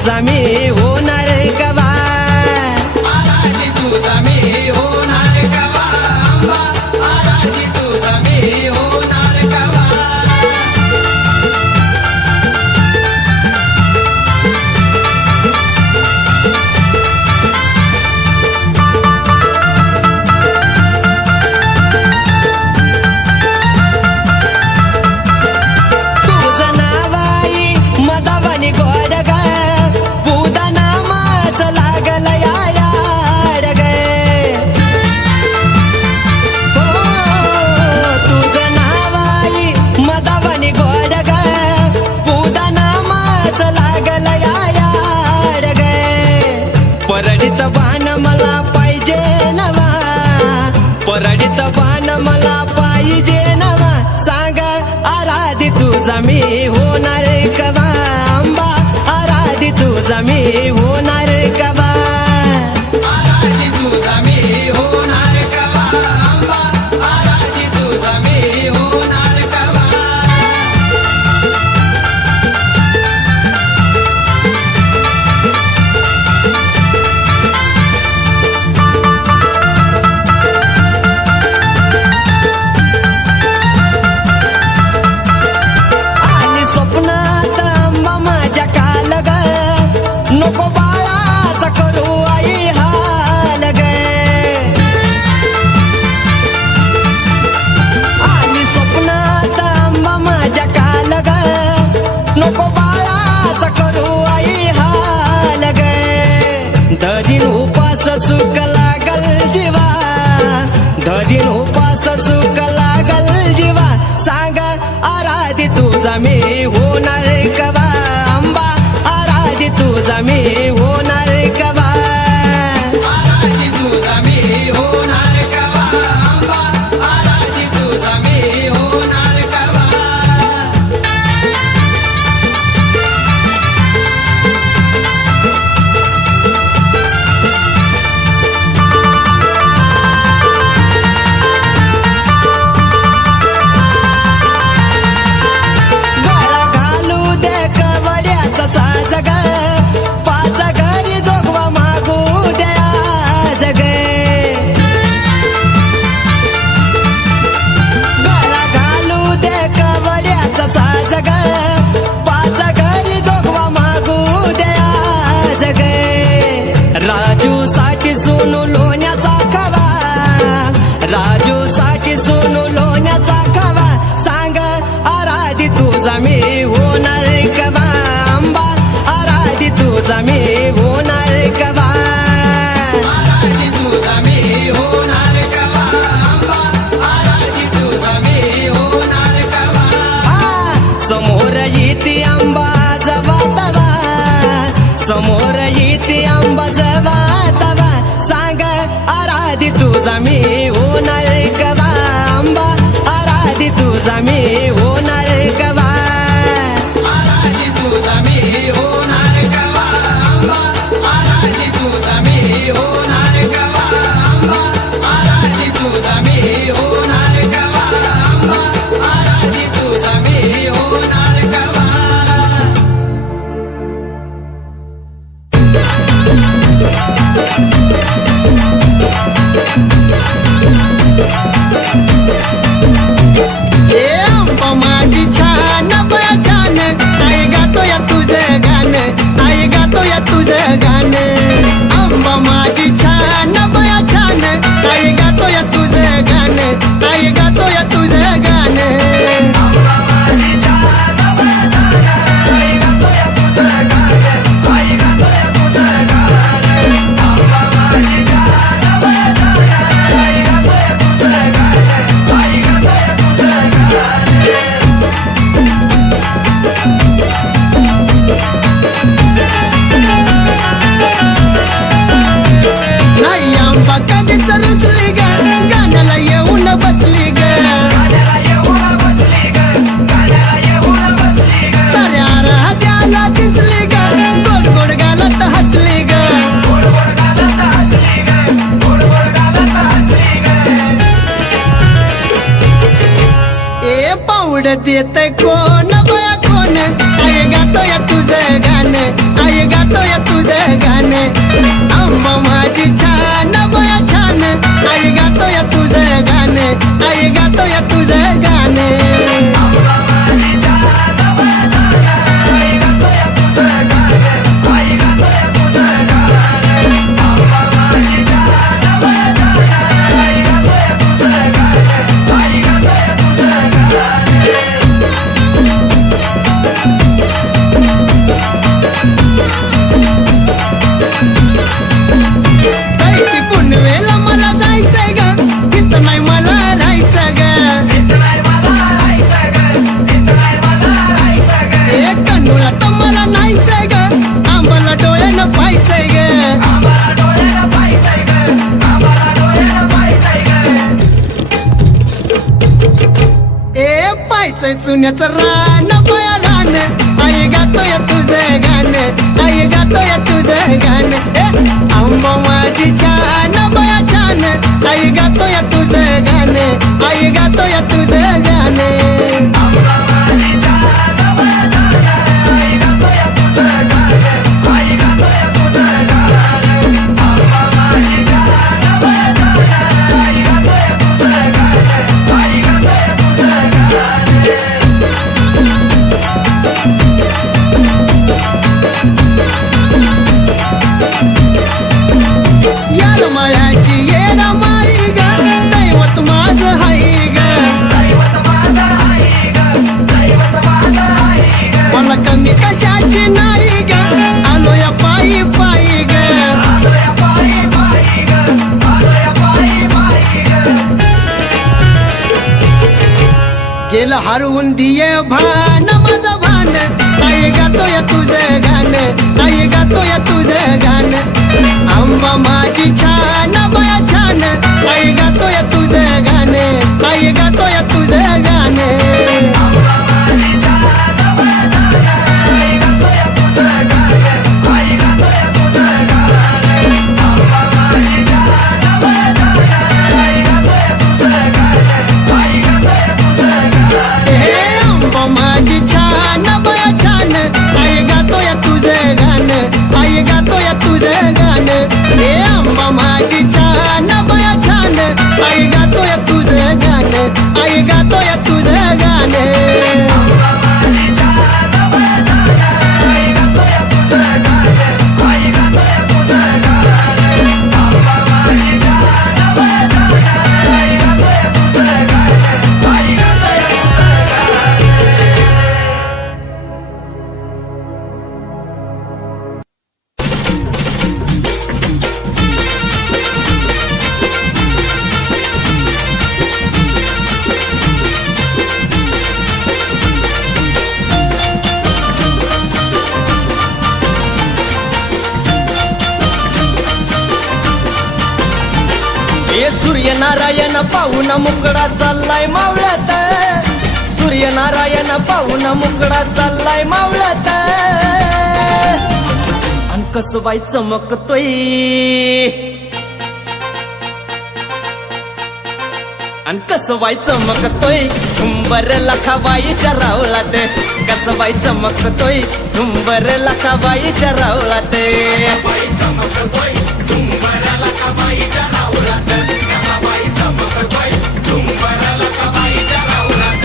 तुझा मी होणार कवा, आराधी तुझा मी होणार कवा, आंबा आराधी तुझा मी होणार कवा. परडित बाण मला पाहिजे नवा, परडित बाण मला पाहिजे नवा, सांग आराधी तुझा मी होणार कवा, आंबा आराधी तुझा मी होणार कवा, आराधी तुझा मी होणार कवा, आंबा आराधी तुझा मी होणार कवा. नको बाळाचा करू आई हाल ग, आली स्वप्नात आंबा माझ्या काल ग, नको बाळाचा करू आई हाल ग. धरीन उपास सुख लागल जीवा, धरीन उपास सुख लागल जीवा, सांग आराधी तुझा मी होणार कवा, आंबा आराधी तुझा मी होणार कवा, आराधी तुझा मी होणार कवा, आंबा आराधी तुझा मी होणार कवा. गळा घालू दे कवड्याचा साज ग, पाच घरी जोगवा मागू द्या जग, गळा घालू दे कवड्याचा साज ग, पाच घरी जोगवा मागू द्या जग. राजू साठी सोनू लोण्याचा खवा, राजू साठी सोनू लोण्याचा खवा, सांग आराधी तुझा मी होणार कवा, आंबा आराधी तुझा मी होणार कवा, आराधी तुझा मी होणार कवा, आंबा आराधी तुझा मी होणार कवा. समोर येते आंबा जवा तवा, समोर येते आंबा जवा तवा, सांग आराधी तुझा मी होणार कवा, आंबा आराधी तुझा मी होणार कवा, आराधी तुझा मी होणार कवा, आंबा आराधी तुझा मी होणार कवा, आंबा आराधी तुझा मी होणार कवा, आंबा आराधी तुझा मी होणार कवा. ए आंबा माझी छान बया छान, आई गातो या तुझं गाणं, आई गातो या तुझं गाणं, आंबा माझी छान बया छान, आई गातो या तुझं गाणं, आई गातो या तुझं गाणं. आंबा माझी छान बया छान, आई गातो या तुझं गाणं, आई गातो या तुझं गाणं, आंबा माझी छान बया छान, आई गातो या तुझं गाणं, आई गातो या तुझं नाही आंबा कधीच रुसली ग, गाण्याला येऊन बसली ग, साऱ्या राहत्याला दिसली ग, गोड गोड गालात हसली ग, ए पावडत येत कोण बया कोण, आई गातो या तुझं गाणं, आई गातो आम्हाला नाहीचंय ग आम्हाला डोळ्यानं पाहायचंय ग आम्हाला डोळ्यानं पाहायचंय ग आम्हाला डोळ्यानं पाहायचंय ग ए पाहायचंय चुन्याचं रान बया रान आई गातोय तुझं गाणं आई गातोय तुझं गाणं आंबा माझी छान बया छान आई गातोय तुझं गाणं आई गातोय तुझं गाणं आंबा माझी छान बया छान आई गातोय तुझं गाणं आई गातोय तुझं गाणं आंबा माझी छान बया छान आई गातोय तुझं गाणं आई गातोय तुझं गाणं यार मायाची येणा माई ग दैवत माझं हाय ग दैवत माझं आहे ग दैवत माझं आहे ग मला कमी कशाची नाही ग आलो या पायी पायी ग आलोय पायी पायी ग आलोय पायी पायी ग गेलं हरवून दिये भान माझं भान आई गातोय तुझं गाणं आई गातोय तुझं गाणं आंबा माझी छान बया छान आई गातोय तुझं गाणं आई गातोय तुझं गाणं आंबा माझी छान बया छान आई गातोय तुझं गाणं आई गातोय तुझं गाणं आंबा माझी छान बया छान आई गातोय तुझं गाणं आई गातोय तुझं गाणं हे आंबा माझी छान बया छान आई गातोय तुझं गाणं आई गातोय तुझं गाणं हे आंबा माझी छान बया छान आई गातोय तुझं गाणं आई गातोय तुझं गाणं आंबा माझी छान बया छान आई गातोय तुझं गाणं आई गातोय तुझं गाणं आंबा माझी छान बया छान आई गातोय तुझं गाणं आई गातोय तुझं गाणं हे सूर्यनारायण पाहून मुकडा चाललाय मावळ्यात सूर्यनारायण पाहून मुकडा चाललाय मावळ्यात अन कसबाई चमकतोय अन कसबाई चमकतोय झुंबर लखाबाईच्या रावळात कसबाई चमकतोय झुंबर लखाबाईच्या रावळात बाई चमकतोय झुंबराला का बाईच्या रावळात कसा बाई चमकतोय झुंबराला का बाईच्या रावळात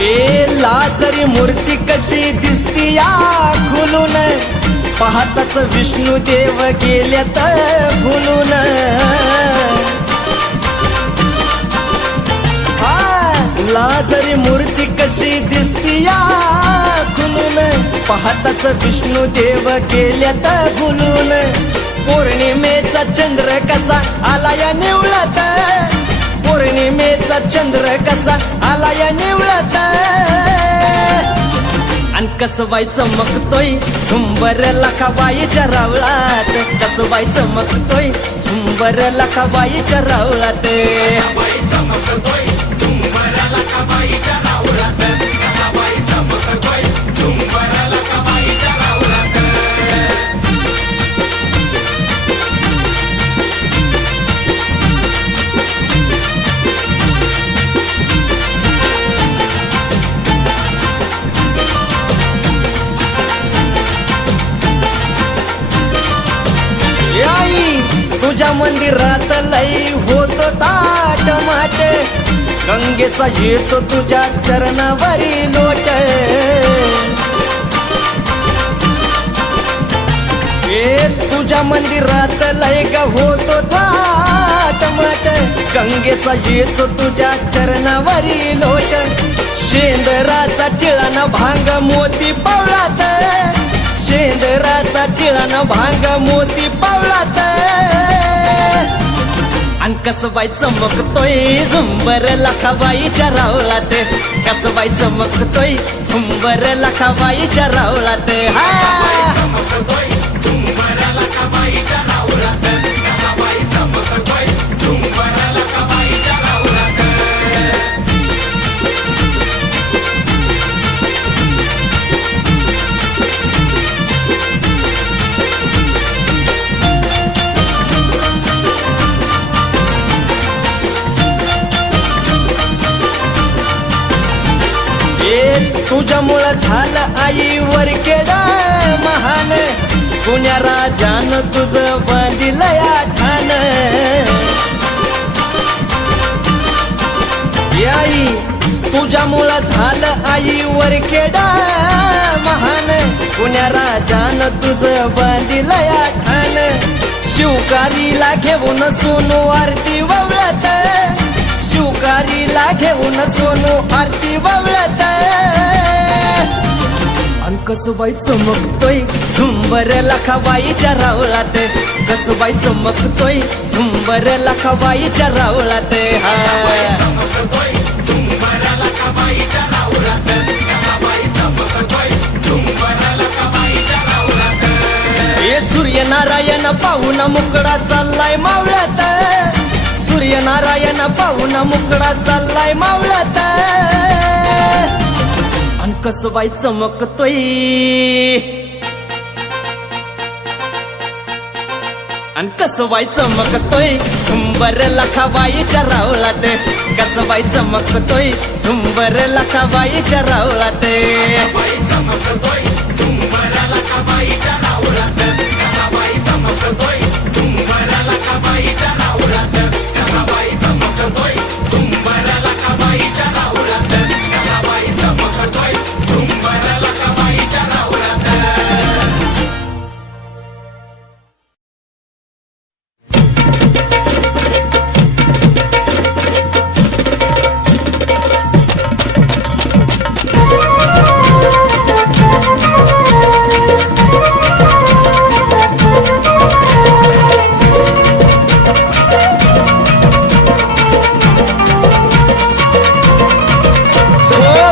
ए लाजरी मूर्ती कशी दिसती या खुलून पाहताच विष्णू देव गेल्यात भुलून लाजरी मूर्ती कशी दिसती या खुलून पाहताच विष्णू देव गेल्यात भुलून पौर्णिमेचा चंद्र कसा आला या निवळत पौर्णिमेचा चंद्र कसा आला या निवळत अन कसबाई चमकतोय झुंबर लखाबाईच्या रावळात कसबाई चमकतोय झुंबर लखाबाईच्या रावळात बाई चमकतोय झुंबराला का बाईच्या रावळात कसा बाई चमकतोय झुंबराला का बाईच्या रावळात ए आई तुझ्या मंदिरात लई होत ताट माट गंगेचा येतो तुझ्या चरणावरी लोट ए तुझ्या मंदिरात लय ग होतो थाट माट गंगेचा येतो तुझ्या चरणावरी लोट शेंदराचा टिळानं भांग मोती पावलात, शेंदराचा टिळानं भांग मोती पावलात. अन कसबाई चमकतोय झुंबर लखाबाईच्या रावलात, कसबाई चमकतोय झुंबर लखाबाईच्या रावलात. हा तुझ्यामुळं झालं आईवर केडा महान, पुण्या राजानं तुझं बांधिलंय ठाण. आई तुझ्यामुळं झालं आईवर केडा महान, पुण्या राजानं तुझं बांधिलंय ठाण. शिवकारीला घेऊन सोनू आरती ववळत, शिवकारीला घेऊन सोनू आरती ववळत. अन कसबाई चमकतोय झुंबर लखाबाईच्या रावळात, कसबाई चमकतोय झुंबर लखाबाईच्या रावळात. हे सूर्यनारायण पाहून मुकडा चाललाय मावळ्यात, सूर्यनारायण पाहून मुकडा चाललाय मावळ्यात. अन कसबाई चमकतोय, अन कसबाई चमकतोय झुंबर लखाबाईच्या रावळात, कसबाई चमकतोय झुंबर लखाबाईच्या रावळात.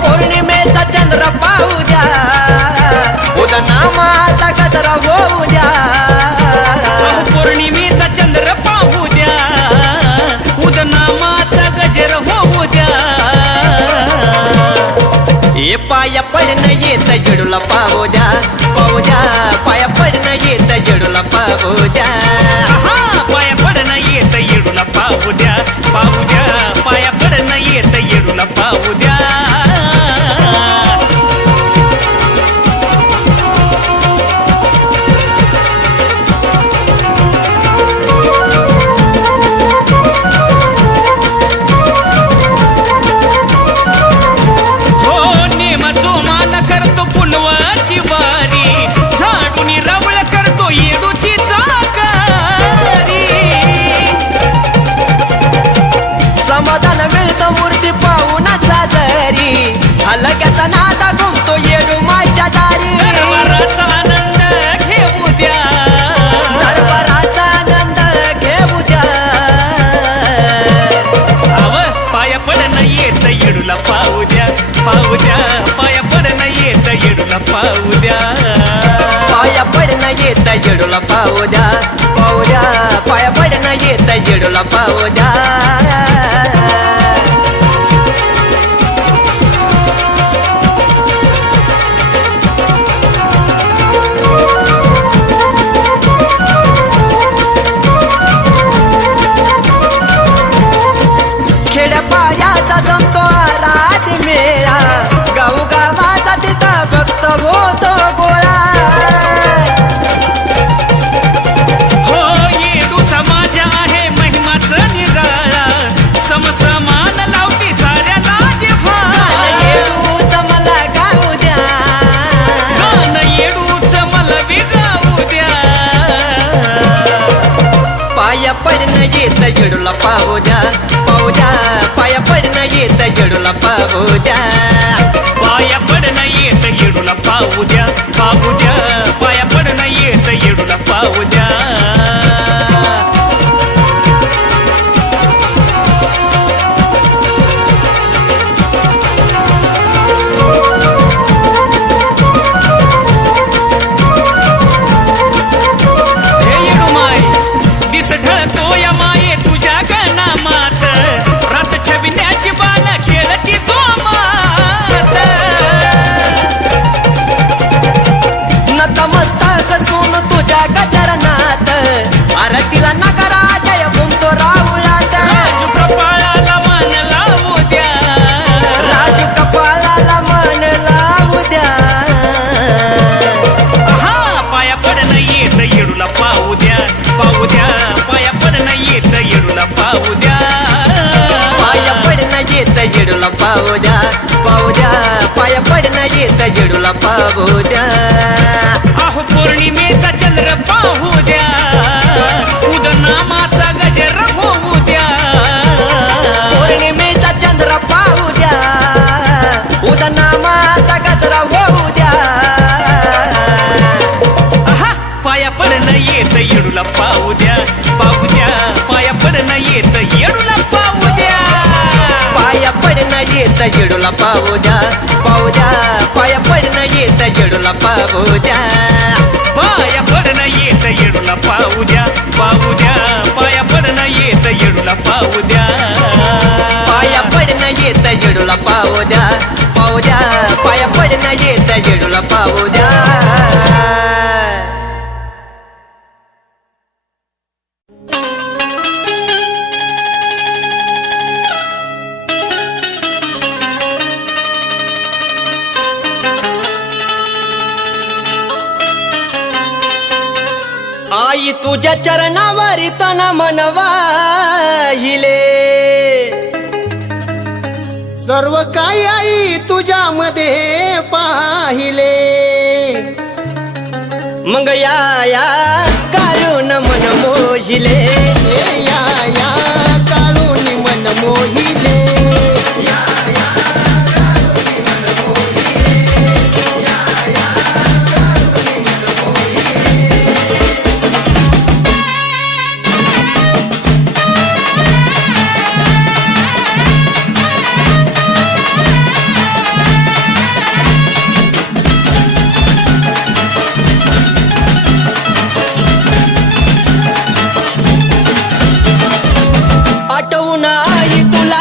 पौर्णिमेचा चंद्र पाहू द्या, उद्या नामाचा गजरा होऊ द्या. पौर्णिमेचा चंद्र पाहू द्या, उद्या नामाचा गजर होऊ द्या. हे पाया पडणं येत जडूला पाहू द्या, पाहू द्या. पाया पडणं येत जडूला पाहू द्या. पाया पडणं येत येडूला पाहू द्या, पाहू द्या. पाया पडणं येत येडूला पाहू द्या. समाधान मिळतं मूर्ती पाहून साजरी, हलक्याचा नादा घुमतो येडू मायच्या दारी. दरबाराचा आनंद घेऊ द्या, दरबाराचा आनंद घेऊ द्या. पाया पडणं येत येडूला पाहू द्या, पाहू द्या. पाया पडणं येत येडूला पाहू द्या. पाया पडणं येत येडूला पाहू द्या, पाहू द्या. पाया पडणं येत येडूला पाहू द्या. खेड्यापाड्याचा जमतो रात मेळा, गाऊ गावाचा तिथं भक्त होतो गोळा. हो येडूचा माझ्या आहे महिमाचं निराळा, समसमान लावती साऱ्याला जिव्हाळा. येडूचं मला गाऊ द्या, गाण येडूचं मला बी गाऊ द्या. पाया पडणं येत येडूला पाहू द्या, पाहू द्या. पाया पडणं येत येडूला पाहू द्या. येडूला पाहू द्या पाया पडणं येत येडूला पाहू द्या हे येडू माय दिस ढळतो या माये तुझ्या गणामात रात छबिन्याची बाण खेळती जोमात नतमस्तक सोन तुझ्या गजरनाथ आरतीला नगरा जय घुमतो राहुलात राजू कपाळाला मान लावू द्या राजू कपाळाला मन लावू द्या हा पाया पडणं येत येडूला पाहू द्या पाया पडणं येत येडूला पाहू द्या पाया पडणं येत जेडूला पाहू द्या पाया पडणं येत जेडूला पाहू द्या अहो पौर्णिमेचा चंद्र पाहू द्या उदनामाचा गजर होऊ द्या पौर्णिमेचा चंद्र पाहू द्या उदनामाचा गजरा होऊ द्या आहा पाया पडणं येत येडूला पाहू द्या पाया पडणं येत येडूला पाहू द्या पाया पडणं येत जेडूला पाहू द्या पाया पडणं येत जेडूला पाहू द्या पाया पडणं येत येडूला पाहू द्या पाया पडणं येत येडूला पाहू द्या पाया पडणं येत जेडूला पाहू द्या पाया पडणं येत जेडूला पाहू द्या आई तुझ्या चरणावरी तन मनवाहिले सर्व काही आई तुझ्यामध्ये पाहिले मग या काढून मन मोहिले या काळून मन मोहिले आठवून आई तुला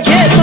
घेत